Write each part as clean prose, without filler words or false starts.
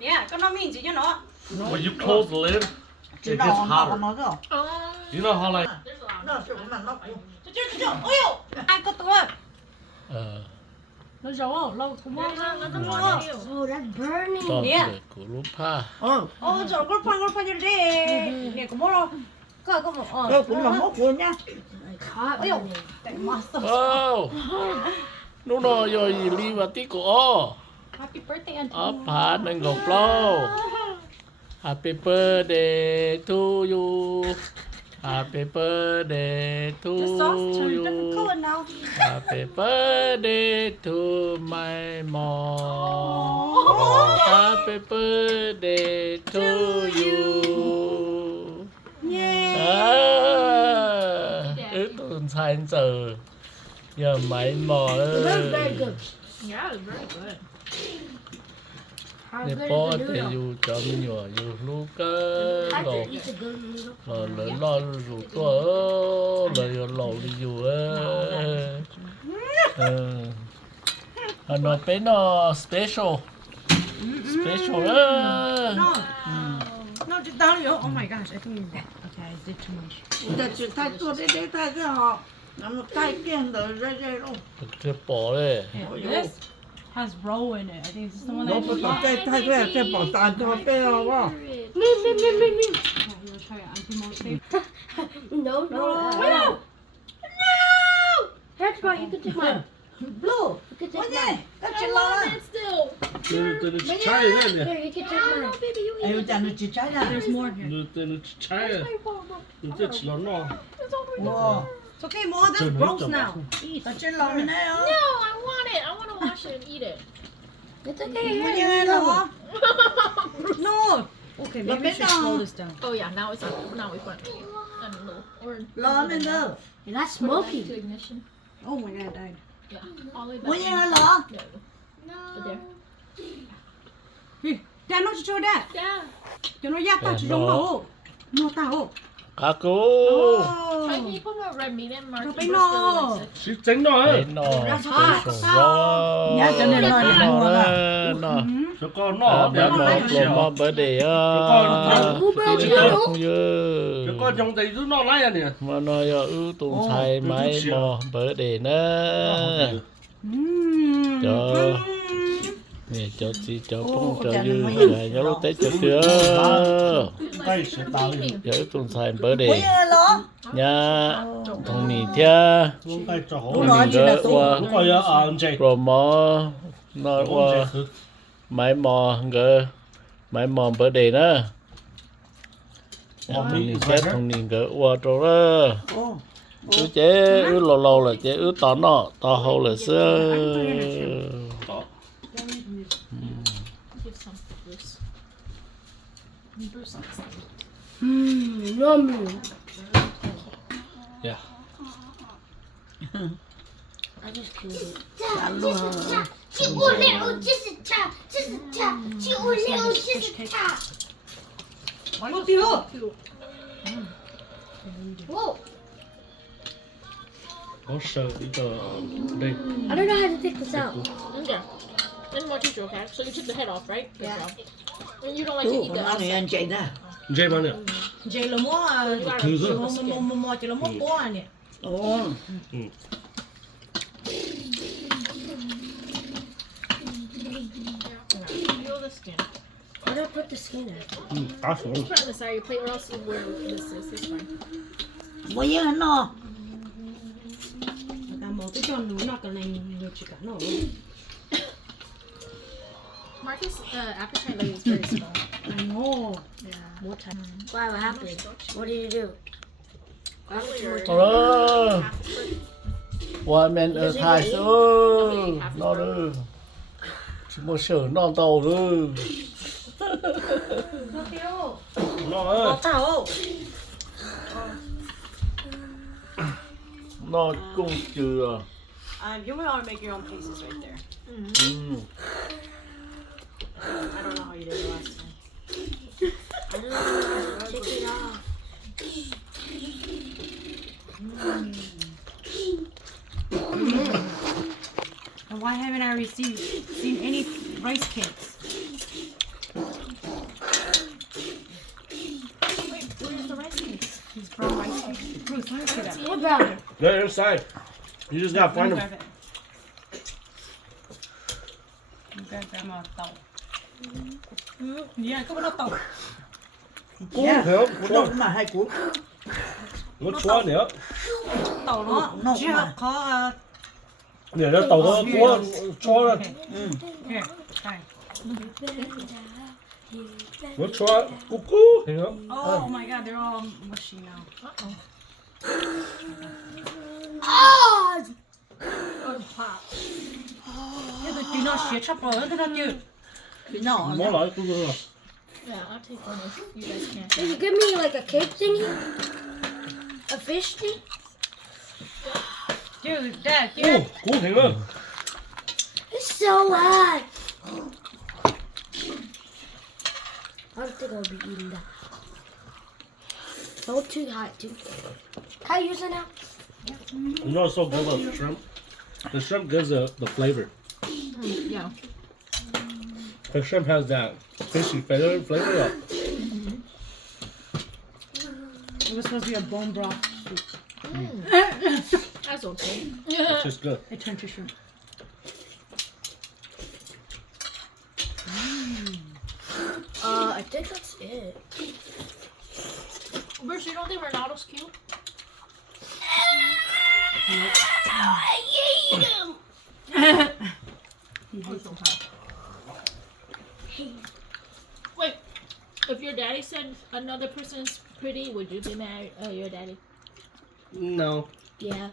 Yeah, cái nó mình chỉ cho nó. When you close the lid, it gets hotter. You know how like Ôi dồi, ai có tôi. Nó dấu không? Lâu cũng mong nó cũng mong. Oh, that's burning. ต้องเด็กกูรู้ผ้า Ôi trời, con khoan cho đi. Nè, có mua đâu. Có một. Tôi cũng là mốt luôn nha. Hot. Ôi dồi, tại master. ว้าวนู่นอยลีวาติโก Happy birthday, อ๋อ Auntie. ผ่านหนึ่งของเรา Happy birthday to you Happy birthday to The sauce turned you different color now. Happy birthday to my mom Happy birthday to you Yeah. Tuần thanh giờ giờ mấy mò Very, very good. Yeah, it's very good. How để good bỏ is the để noodle? dù cho mình nhỏ dù lúc I lò can eat a good noodle. lò dù tua lò lò đi dù nó bên nó special special No. No, just down you. Oh my gosh, I think you're dead. Okay, I did too much. Giờ chỉ thay tôi để thay cái họ. Nó thay kiêng rồi ra luôn. cái bỏ đấy Yeah, this has roe in it. I think this is the one Nó that phải you có got. cái thay cái bỏ tàn cho cái quá. Me. Okay, you'll try it. Auntie Mo, stay. No. No. That's right, you can take mine. Blue. You can Ôi take nhỉ, mine. cái chuyện lo. từ chai lên nè Here, you can take mine. Em chẳng được chỉ trái ra. There's more here. từ chai từ chỉ nó nó Wow. It's okay, Mo. That's gross now. Eat. Cái chuyện lo này No, hả? I want it. I want to wash it and eat it. It's okay. Ôi Here, nhỉ, you lo. go. No. Okay, maybe we should slow this down. Oh yeah, now we put a noodle or Lo lên đâu. Hey, that's smoky. to ignition. Oh my god, I died. Yeah, all the way back. Ôi nhỉ, in. lo. No. But there. Dad, no, cho Dad. Yeah. Cho nó yát tao, cho nó nó tao. à cô Try can you put more red meat in, Mark? Cho You bé were nó. still in tránh nó ấy nó Nhá, cho nên lo đi mua mà. nó Cho con nó bé mò lồm mò bữa để Cho con trong tay rút nó lấy nè. mà nó ưu tụng xài máy mò bữa để nữa cho nè cho chị cho không cho dư rồi nhớ lúc tết cho chưa Tay sẽ tạo đi. nhớ tụng xài bữa Ôi để nhỉ, lo. nha thằng nì thia Luôn tay cho hổ. Đúng rồi, chị là tôi. Đúng rồi, anh chị. rồi mò nó Ông qua chị. máy mò gỡ máy mò bữa để nữa thằng nì chết thằng nì gỡ qua rồi đó Ồ. ứ chế ứ lâu lâu là chế ứ tỏ nọ tỏ hậu là xưa give some to Bruce. Bruce likes them. Yummy. yeah I just killed it. She a little, just a tap, just a tap. She a little, just a tap. One tiêu. Whoa. có sợ đi tờ đây I don't know how to take this out. Okay. Then more tissue, okay? So you took the head off, right? Good Yeah. job. And you don't like to Ủa, eat con the ăn thì outside. anh chạy ra. Dây mà nè. Jay là mua Thứ rồi. mua chỉ là mua bò nè. Ồ. Peel the skin. Where do I put the skin at? Cá xuống. Just put it on the side of your plate or else where this is. It's fine. Ôi nhỉ, nó. Ta mua cái cho nó cái này nhiều chỉ cả nó. Marcus' appetite level is very small. I know. Yeah. More time. Why? What happened? What did you do? I have too much. ờ qua men ở thái ơ nó nữa chỉ một sở non tàu nữa Nó tiêu. Nó ơi. Tao. nó cũng chưa You might want to make your own pieces right there. I don't know how you did it last time. I don't know. Take it off. And why haven't I seen any rice cakes? Where's the rice cakes? He's from rice cake. Bruce, let me see that. What about it? They're inside. You just gotta find them. Grab it. You grab grandma's tàu. Yeah, come on, tàu. Cuốn Nha. thì không? Cuốn đâu mà hai cuốn. Nó chua nữa. Tàu nó chỉ có Để nó tàu nó chua ra. here, đây. Nó chua cú cú thì không? Oh my god, they're all mushy now. Uh-oh. Oh! Yeah, the do not share chop rồi, nó chưa. Cái nhỏ Món lại cú cú rồi. Yeah, I'll take one if you guys can. Can you give me like a cake thingy? A fish thing? Dude, Dad, Cú, here. cú thì không? It's so hot. I don't think I'll be eating that. Oh, too hot too. Can I use it now? You know what's so good about shrimp? The shrimp gives the flavor. Yeah. The shrimp has that fishy flavor up. It was supposed to be a bone broth soup. That's okay. It's just good. It turned to shrimp. I think that's it. Bruce, you don't think Ronaldo's cute? I hate him. He hates it. Wait, if your daddy said another person's pretty, would you be mad at your daddy? No. Yeah.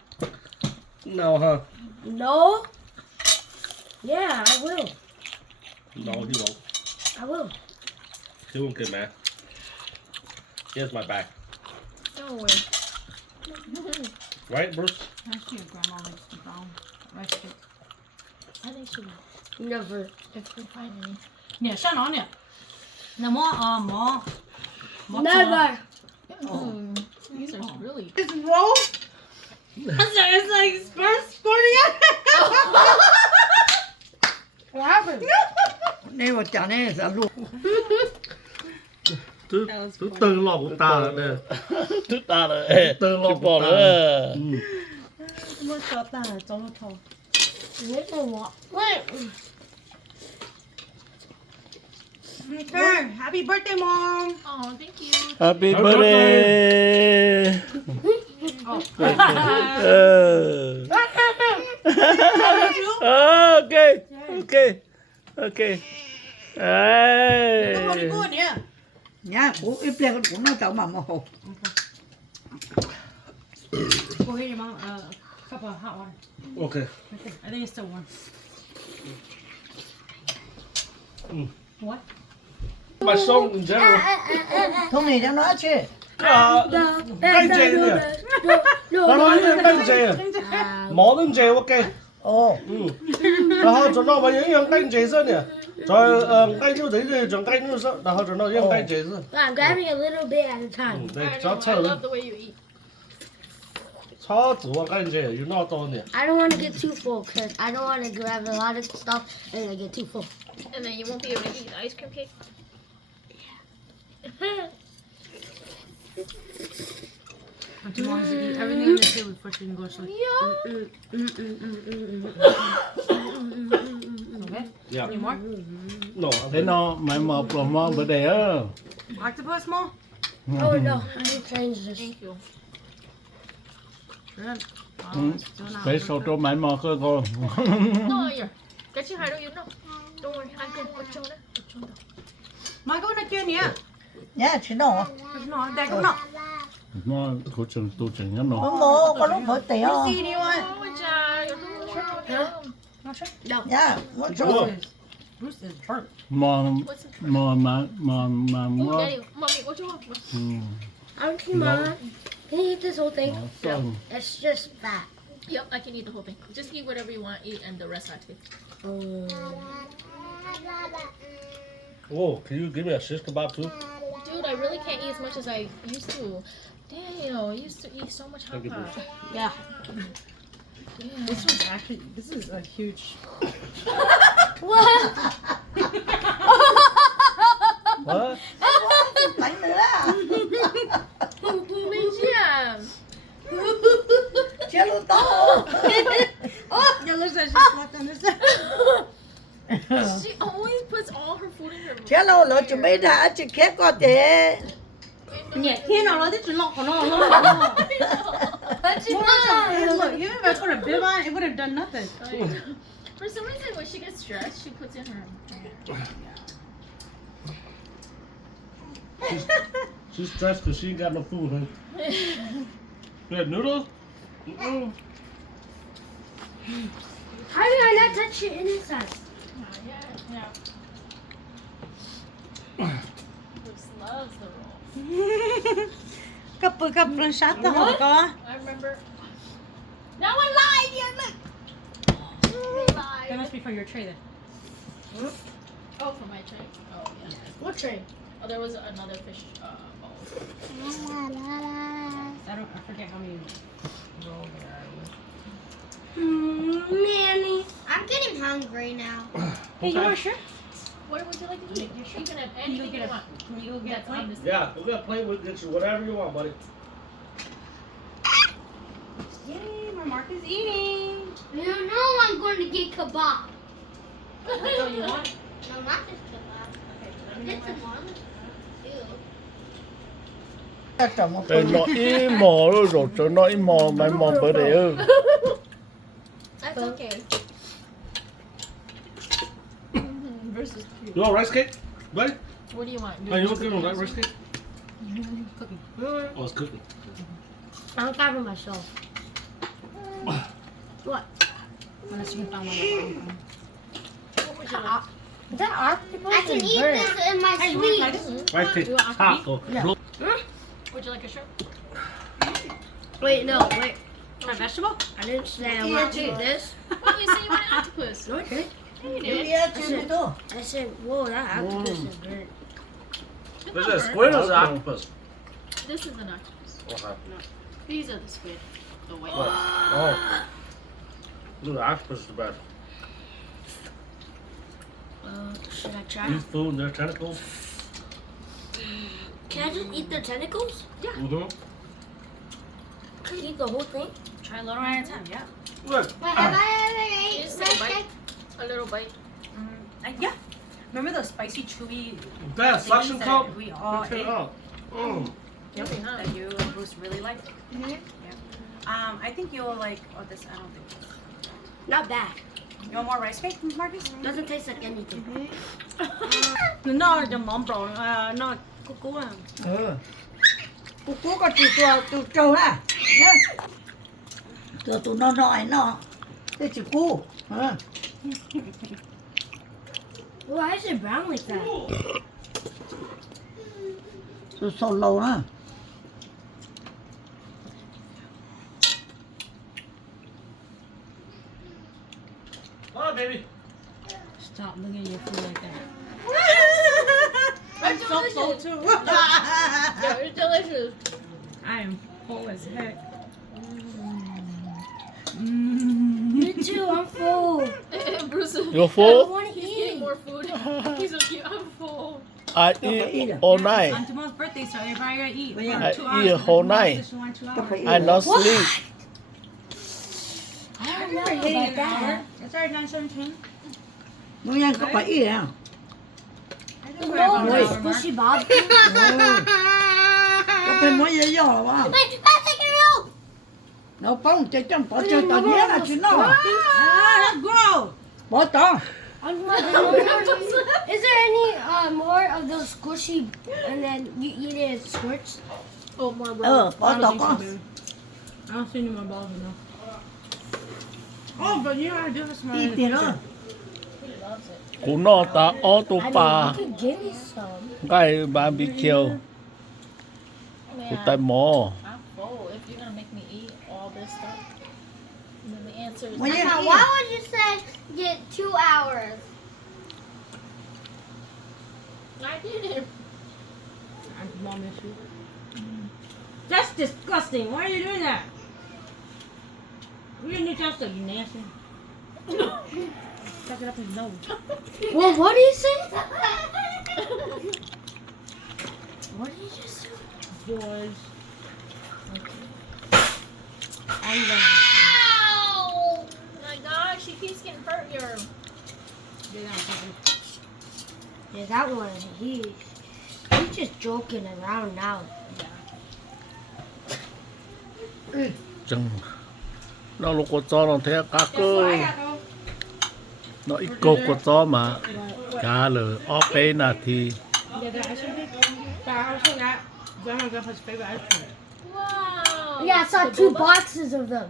No, huh? No? Yeah, I will. No, he won't. I will. He won't get mad. He has my back. Don't worry. Right, Bruce? I see your grandma likes the brown rice cake. I think she will. Never. If we find any. Nè, sao nó nè. Nè, mỏ. Never. These are really. It's roll. It's like sporting out. What happened? Đây mà chả này là luôn. Thứ tư lọ của ta nè. Thứ ta là Tư lọ bỏ của ta. nữa. Mất cho ta là cho nó thô. Wait a what? Wait. Okay, happy birthday, Mom. Oh, thank you. Happy birthday. Okay. Nó đi Hey. buồn nhá. Nha, cuốn ít lên cuốn nó chậu mà hồ. Go here, your mom. A cup of hot water. Okay. Right there. I think it's still warm. What? My song in general. Không này cho nó chứ. Canh chè nè. Nó nói như canh chè. Món chè ok. Ồ.然后准到把营养干结色呢，干就得是整干就色，然后准到用干结色。 I'm grabbing a little bit at a time. 对 I， 只要 know, 测 I 了 love the way you eat. 超指望干结，有闹多呢。 I don't want to get too full because I don't want to grab a lot of stuff and I get too full. And then you won't be able to eat the ice cream cake. I'm too long to eat everything in the table before she can go to sleep. Okay? Yeah. Any more? No. Thế nó mày mọc của mong bữa đấy á. Octopus, Mom? Oh no, I need to change this. Thank you. Shrimp. Oh, Mm. it's still not. Phải số cho mày mọc cơ con. No, here. Get your hideout, you know. Don't worry, I can put you on it. Mai có bên kia nhỉ? Nha, chỉ nó. Nó, đây cũng nó. Nó của trường tu trường nó nó. Không có, có lúc phải tẻ. Lucy, do you want? Oh, Jai, you're doing No shrimp? No. Nha, một Bruce. chỗ. Bruce is burnt. Mà What's it? Oh, Daddy, mommy, what you want? I don't care, Mom. Can you eat this whole thing? Xong. It's just fat. Yep, I can eat the whole thing. Just eat whatever you want to eat, and the rest I take. Oh, can you give me a shish kebab too? Dude, I really can't eat as much as I used to. Damn, I used to eat so much hot Thank you, pot. Yeah. Damn. This one's actually, this is a huge. What? food in her. Chelo lo chuẩn bị đã chỉ khép có thể. Nhẹ khi nào nó thích lọc của nó luôn. Look, even if I put a bib on, it would have done nothing. For some reason, when she gets stressed, she puts in her hair. She's stressed because she ain't got no food, huh? You had noodles? Mm-mm. How did I not touch it inside? Yeah. Bruce loves the roll. Couple shot the whole go. I remember. No one lied. Yeah, look. They lied. That must be for your tray then. Oh, for my tray. Oh yeah. What tray? Oh, there was another fish bowl. I forget how many rolls there are. Manny, I'm getting hungry now. Hey, you want a shrimp? What would you like to eat? You can have anything you want. Can you go get a That's on plate? this. Yeah, we'll get a plate. We'll get you whatever you want, buddy. Yay, my Mark is eating. You know I'm going to get kebab. That's all you want? No, not just kebab. This is one. Ew. Trồng một Để phần. nó ý mò rồi cho nó ý mò mày mò bữa để ư. That's okay. Versus cute. You want rice cake, buddy? What do you want? Oh, you want to get rice cake? Cookie. Oh, it's cooking. I'll cover myself. What? Unless you can find one. What would you like? Is that octopus? I can eat this in my Hey, you sweet. want this? Rice cake, taco. Would you like a shrimp? Wait, no, wait. Try vegetable? I didn't say I want to eat this. Well, you said you want an octopus. No, I didn't. Yeah, you Đi did. ăn chim đó. I said, whoa, that octopus is burnt. It's Is not that burnt. squid or is it octopus? This is an octopus. Okay. These are the squid. The white Oh. ones. Oh. Ooh, the octopus is the best. Should I try? Eat food and their tentacles. Can I just eat their tentacles? Mm-hmm. Can I eat the whole thing? Try a little at a time, yeah. Look. Wait, have I ever Just ate a bite. A little bite. Yeah. Remember those spicy, chewy That things suction that cup. we all Check it ate? out. Mm. Yummy, huh? That you and Bruce really like? Mhm. Yeah. I think you'll like, this, I don't think this. Not bad. You want more rice cake, Marcus? Doesn't taste like anything. No, the mom bro, no, cuckoo. Ừ. Cô có chỉ tụi trâu ha. Nhá. Tụi nó nói nó. Thế chỉ cô. Ừ. Why is it brown like that? Tụi sầu lâu nữa. Come on, baby. Stop looking at your food like that. It's So full delicious. too. Yeah, it's delicious. I am full as heck. Me too, I'm full. Bruce is You I full? want to he's eat. getting more food. He's so cute. I'm full. I eat all night. On tomorrow's birthday, so everybody gotta eat. Yeah. For I 2 eat hours, a whole because night. She wants 2 Có hours. phải I not sleep. I don't know about that. It's already 9:17. Nó nhanh có phải ý à? No, Wait. the squishy bob. Có phải mỗi gì do là ba? Wait, I'm taking it out. Nó phong chơi trong bỏ chơi tao nhé là chứ nó. Ah, that's gross. Bỏ tao. Is there any more of those squishy and then you eat it and it squirts? Oh, more bro. Bỏ tao con. I don't see any more balls enough. Oh, but you know how to do this one. Ít tiền đó. He loves it. Cú nó ta ó tu I mean, pa. you could give me some. Cái barbecue. Cú tay mò. I'm full. If you're gonna make me eat all this stuff, and then the answer is Well, yeah. Now, why would you say get 2 hours? I did it. Mom issue. That's disgusting. Why are you doing that? You need to stuff, you nasty. Stuck it up his nose. Well, what do you say? What did you just say? Boys. Ow! My gosh, she keeps getting hurt here. Get out, Yeah, that one, he's just joking around now. Chừng nó lúc có cho nó thế cá cơ nó ít cột có cho mà cá lờ ó bê nà thì Yeah, the ice cream. But I also got Grandma and Grandpa's favorite ice cream. Wow. Yeah, I saw The 2 boba? boxes of them.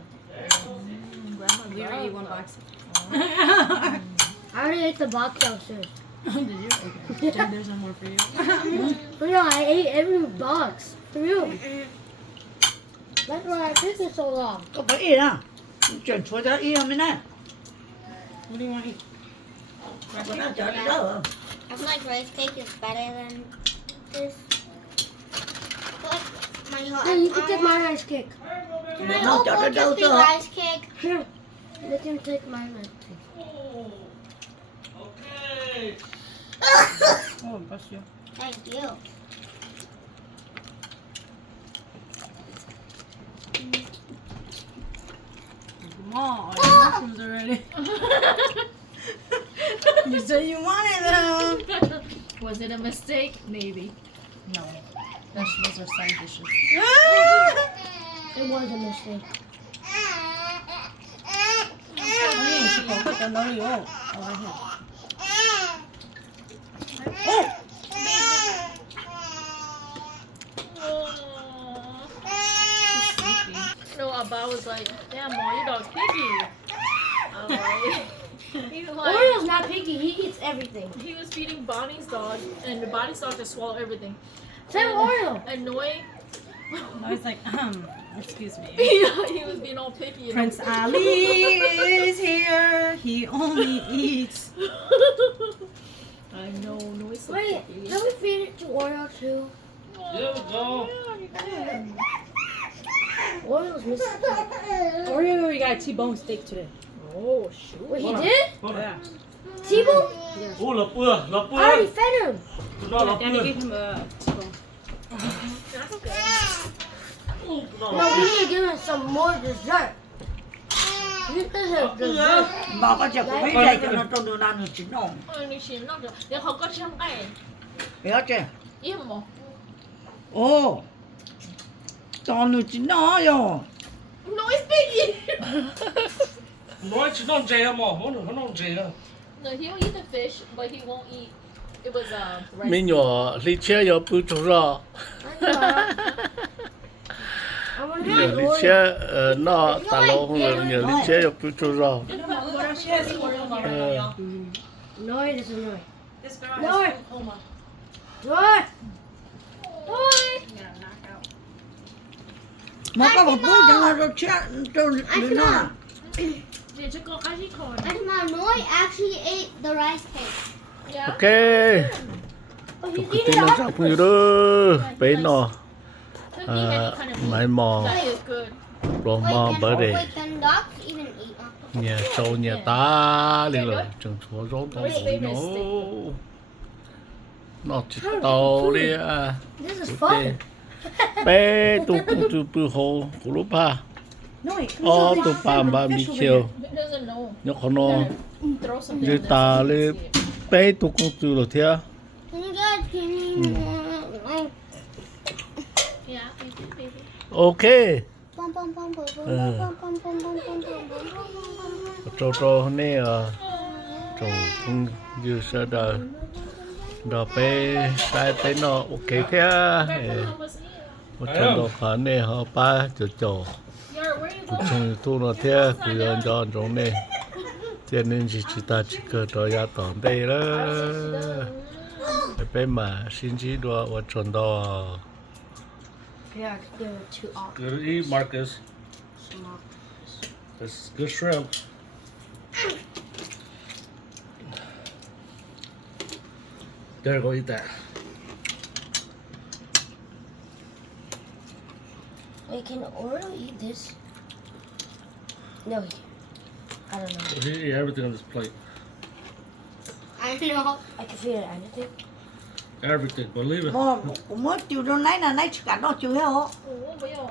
Grandma We already ate one love box. I already ate the box downstairs. Did you? Okay. Then there's no more for you. But no, I ate every box. For real. That's why I took it so long. Có phải yên à? Chuyển xuống cho yên mới này. What do you want to eat? Có đang chờ đi đâu? I feel like rice cake is better than this. But my whole Hey, you can take my rice cake. my No, whole cho bowl nó đâu just be chưa? rice cake. Here, you can take my rice cake. Oh, bless you. Thank you. Come on, your mushrooms already. You said you wanted them. Was it a mistake? Maybe. No, those are side dishes. It was a mistake. Put the nori over here. No, Abba was like, damn, Mom, your dog's picky. I'm like, he was like, Orio's not picky. He eats everything. he was feeding Bonnie's dog, and the Bonnie's dog just swallowed everything. Same Oreo. Annoying. I was like, excuse me. He was being all picky. And Prince Ali is here. He only eats. I know, no, it's so Wait, picky. can we feed it to Oreo too? Here we go. Oreo's missing. Oreo, we got a T-bone steak today. Oh, shoot. Wait, he did? Yeah. T-bone? Ô lập bừa, lập I already fed him. Nó lập Danny bừa. gave him a T-bone. That's good. Nó No, lập we need to give him some more dessert. This is a dessert. Mà có chả cũng mấy đây cho nó trong đường ăn được chín nồng. Only she not the. Then how got you guy? Béo chưa? Even more. Ồ. Toàn được chín nó rồi. No, it's piggy. Nói chỉ non chè mà, nó non chè. No, he will eat the fish, but he won't eat. It was rice. mình nhỏ lý chia yo bự chỗ rõ I want to nhỏ have lý Oreo. chia nó ta lâu không được nhỏ lý chia yo bự chỗ rõ No, he doesn't know. This girl No. has food coma. Joy! Mà có một bút cho nó rồi chết cho nó à. Did you go kaji corn? And my Noi actually ate the rice cake. Yeah. ok Oh, tụi he's cái eating tin nó it. chọc như đó bé nó Could be any kind of meat. mày mò That is good. rồi mò bữa để Wait, can dogs even eat? nhà trâu nhà ta đi rồi chừng chúa rốt tao nó chỉ tao đi à This is ok fun. bé tụi cũng tụi bự hồ của lúc ba ô tụi bà bà mi kêu It doesn't know. nhớ con nó Throw something. như in there ta so you lên can see it. bé tụi cũng tụi rồi thế Can you guys give me Yeah, thank you, baby. ok Bum, bum, bum, bum, bum, Ừ. bum, bum, bum, bum, bum, bum, bum. trâu trâu này trâu cũng như sợ đời đó bé sai bé nó ok thế Help us eat. một chân đồ khó này họ ba chỗ chỗ Yar, where you cũng going? chung tu nó thế cũng yon cho trong này cho nên chỉ ta chỉ cơ đó ya tòn đây đó bé mà xin chỉ đùa ở trong đó Yeah, there were 2 off. Good to eat, Marcus. That's good shrimp. There, go eat that. Wait, can Oreo eat this? No, he can't. I don't know. He ate everything on this plate. I know. I can feed it anything. Everything, believe it. Mà cũng mới chiều đó nãy là nãy cả đó chưa hả? Oh, 不用。